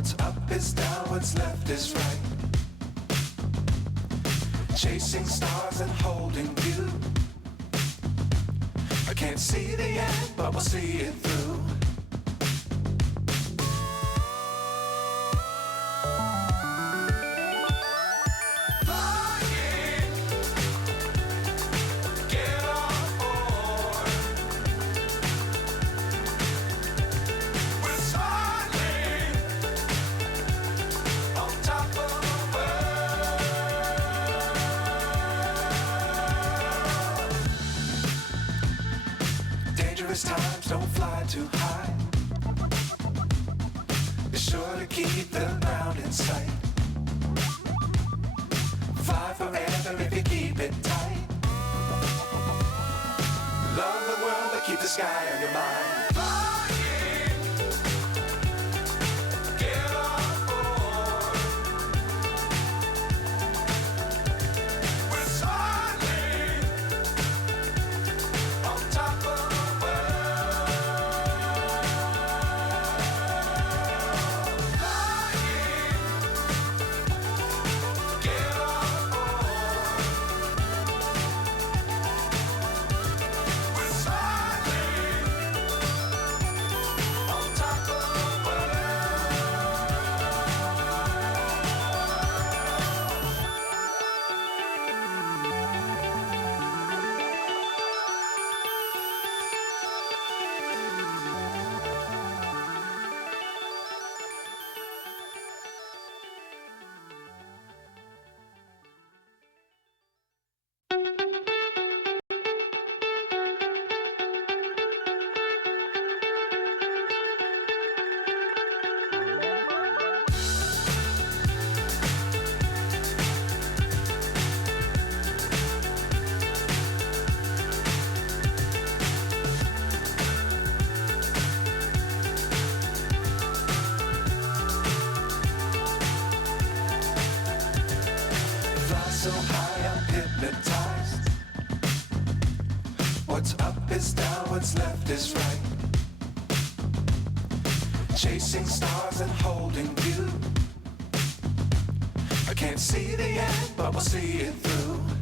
What's up is down, what's left is right. Chasing stars and holding you. I can't see the end, but we'll see it through. Dangerous times, don't fly too high. Be sure to keep the ground in sight. Fly forever if you keep it tight. Love the world, but keep the sky on your mind. So high, I'm hypnotized. What's up is down, what's left is right. Chasing stars and holding you. I can't see the end, but we'll see it through.